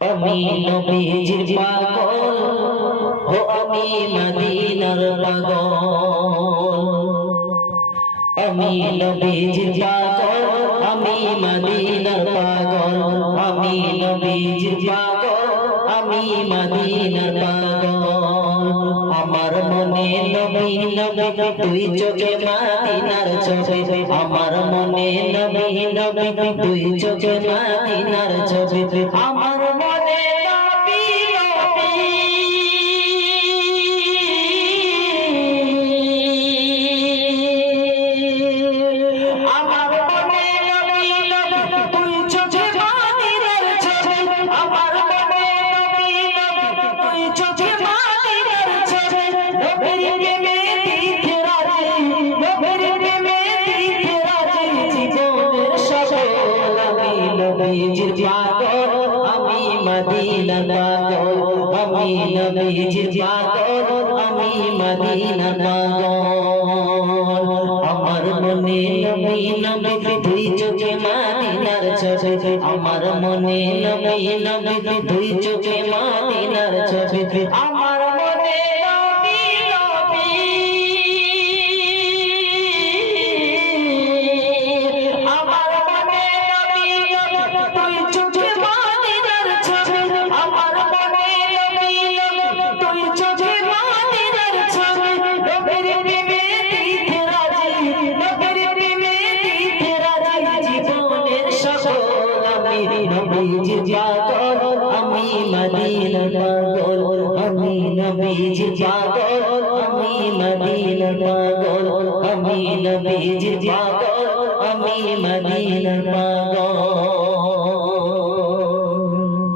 আমি নবীজির পাগল, ও আমি মদিনার পাগল। আমি নবীজির পাগল, আমি মদিনার পাগল। আমি নবীজির পাগল, আমি মদিনার পাগল। আমার মনে নবী নবী দুই চোখে মদিনার ছবি। আমার মনে নবী নবী দুই চোখে মদিনার ছবি। আমার মনে নবী নবী নবীজির পাগল, আমি মদিনার পাগল। আমি নবীজির পাগল, আমি মদিনার পাগল। আমার মনে নবী নবী দুই চোখে মদিনার ছবি। আমার মনে নবী নবী দুই চোখে মদিনার ছবি। আমার মনে নবী নবী আমার মনে নবী নবী দুই চোখে মদিনার ছবি। আমার মনে নবী নবী দুই চোখে মদিনার ছবি। নবীর প্রেমে দিতে রাজি, নবীর প্রেমে দিতে রাজি জীবনের সকল। আমি নবীজির পাগল, আমি মদিনার পাগল। আমি নবীজির পাগল, আমি মদিনার পাগল। আমি নবীজির পাগল, আমি মদিনার পাগল।